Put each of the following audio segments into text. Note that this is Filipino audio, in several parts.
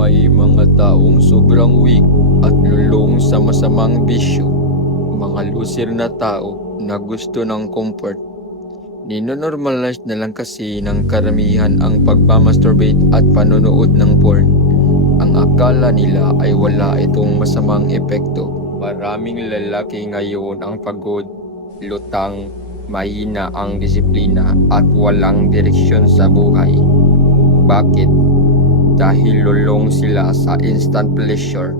May mga taong sobrang weak at lulong sa masamang bisyo. Mga loser na tao na gusto ng comfort. Ninonormalize na lang kasi ng karamihan ang pagmamasturbate at panonood ng porn. Ang akala nila ay wala itong masamang epekto. Maraming lalaki ngayon ang pagod, lutang, mahina ang disiplina at walang direksyon sa buhay. Bakit? Dahil lulong sila sa instant pleasure,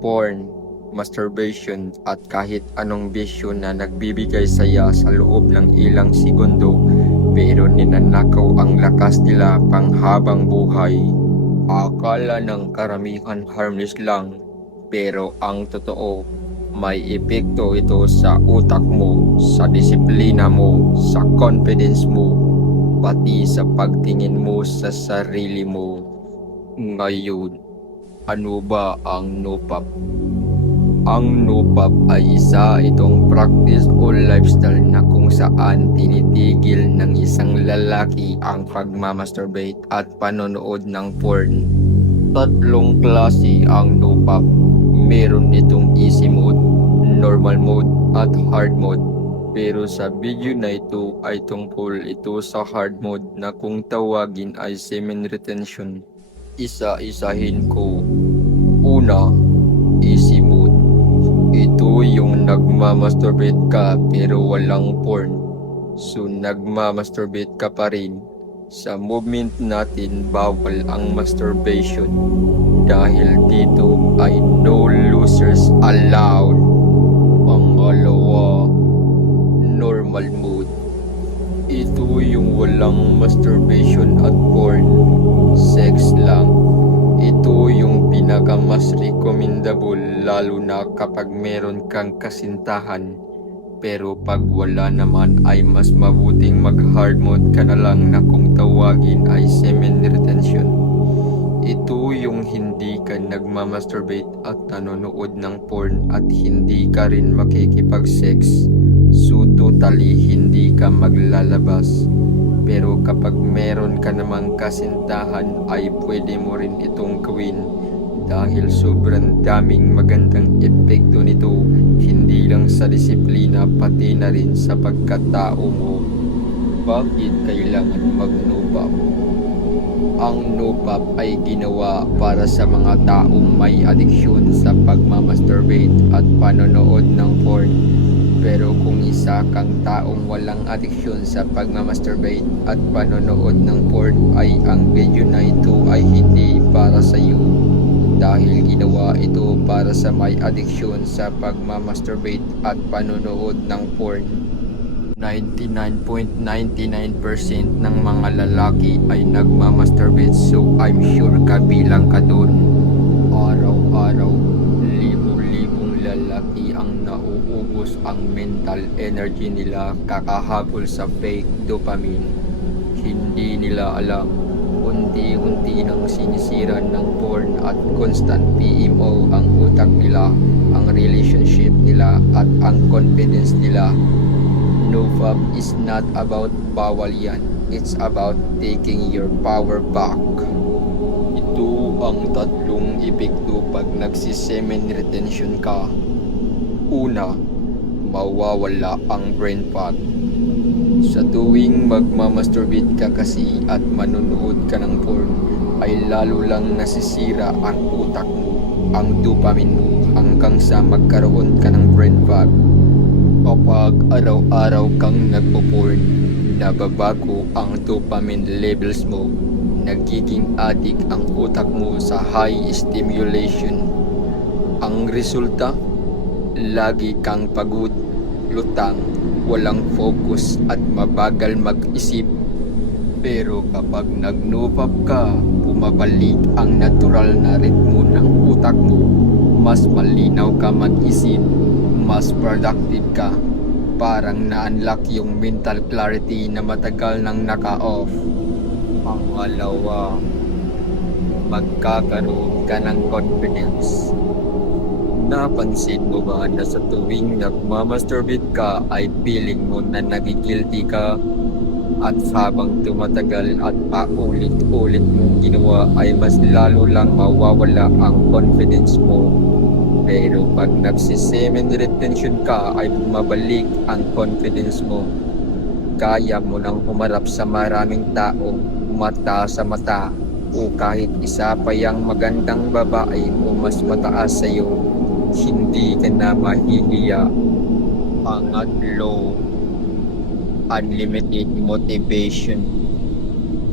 porn, masturbation at kahit anong bisyo na nagbibigay saya sa loob ng ilang segundo pero ninanakaw ang lakas nila panghabang buhay. Akala ng karamihan harmless lang pero ang totoo may epekto ito sa utak mo, sa disiplina mo, sa confidence mo, pati sa pagtingin mo sa sarili mo. Ngayon, ano ba ang NoPap? Ang NoPap ay isa itong practice o lifestyle na kung saan tinitigil ng isang lalaki ang pagmamasturbate at panonood ng porn. Tatlong klase ang NoPap. Meron itong easy mode, normal mode at hard mode. Pero sa video na ito ay tungkol ito sa hard mode na kung tawagin ay semen retention. Isa-isahin ko. Una, easy mode. Ito yung nagmamasturbate ka pero walang porn. So nagmamasturbate ka pa rin. Sa movement natin bawal ang masturbation. Dahil dito ay no losers allowed. Pangalawa, normal mode. Ito yung walang masturbation at porn. Sex lang. Ito yung pinakamas recommendable lalo na kapag meron kang kasintahan. Pero pag wala naman ay mas mabuting mag hard mode ka na lang na kung tawagin ay semen retention. Ito yung hindi ka nagmamasturbate at nanonood ng porn at hindi ka rin makikipag-sex. So totally hindi ka maglalabas. Pero kapag meron ka namang kasintahan ay pwede mo rin itong gawin dahil sobrang daming magandang epekto nito hindi lang sa disiplina pati na rin sa pagkatao mo. Bakit kailangan mag-NoPap? Ang NoPap ay ginawa para sa mga taong may adiksyon sa pagmamasturbate at panonood ng porn. Pero kung isa kang taong walang adiksyon sa pagmamasturbate at panonood ng porn ay ang video na ito ay hindi para sa iyo. Dahil ginawa ito para sa may adiksyon sa pagmamasturbate at panonood ng porn. 99.99% ng mga lalaki ay nagmamasturbate so I'm sure kabilang ka dun. Araw-araw, libo-libong lalaki ang nauubos ang mental energy nila kakahabol sa fake dopamine. Hindi nila alam, unti-unti nang sinisira ng porn at constant PMO ang utak nila, ang relationship nila at ang confidence nila. NoPap is not about bawal yan. It's about taking your power back. Ito ang tatlong epekto pag nagsisemen retention ka. Una, mawawala ang brain fog. Sa tuwing magmamasturbate ka kasi at manonood ka ng porn, ay lalo lang nasisira ang utak mo, ang dopamine mo, hanggang sa magkaroon ka ng brain fog. Kapag araw-araw kang nagpo-porn, nababago ang dopamine levels mo, nagiging addict ang utak mo sa high stimulation. Ang resulta, lagi kang pagod, lutang, walang focus at mabagal mag-isip. Pero kapag nag-NoPap ka, bumabalik ang natural na ritmo ng utak mo. Mas malinaw ka mag-isip, mas productive ka. Parang na-unlock yung mental clarity na matagal nang naka-off. Pangalawa, magkakaroon ka ng confidence. Napansin mo ba na sa tuwing nagmamasturbate ka ay feeling mo na nagigilty ka? At habang tumatagal at paulit-ulit mong ginawa ay mas lalo lang mawawala ang confidence mo. Pero pag nagsisemen retention ka ay bumabalik ang confidence mo. Kaya mo nang humarap sa maraming tao, mata sa mata, o kahit isa pa yang magandang babae o mas mataas sa'yo, hindi ka na mahihiya. Pangatlo, unlimited motivation.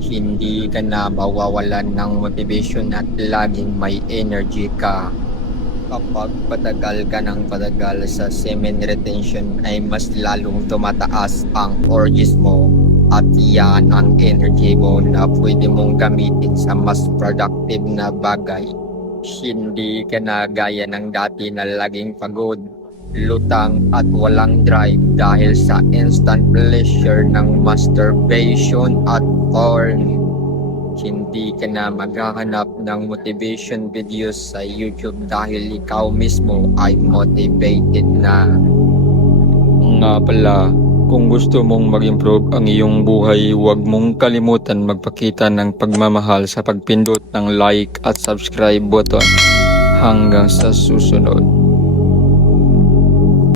Hindi ka na mawawalan ng motivation at laging may energy ka. Kapag patagal ka ng patagal sa semen retention ay mas lalong tumataas ang urges mo at yan ang energy mo na pwede mong gamitin sa mas productive na bagay. Hindi ka na gaya ng dati na laging pagod, lutang at walang drive dahil sa instant pleasure ng masturbation at porn. Hindi ka na maghahanap ng motivation videos sa YouTube dahil ikaw mismo ay motivated na. Nga pala, kung gusto mong mag-improve ang iyong buhay, huwag mong kalimutan magpakita ng pagmamahal sa pagpindot ng like at subscribe button. Hanggang sa susunod.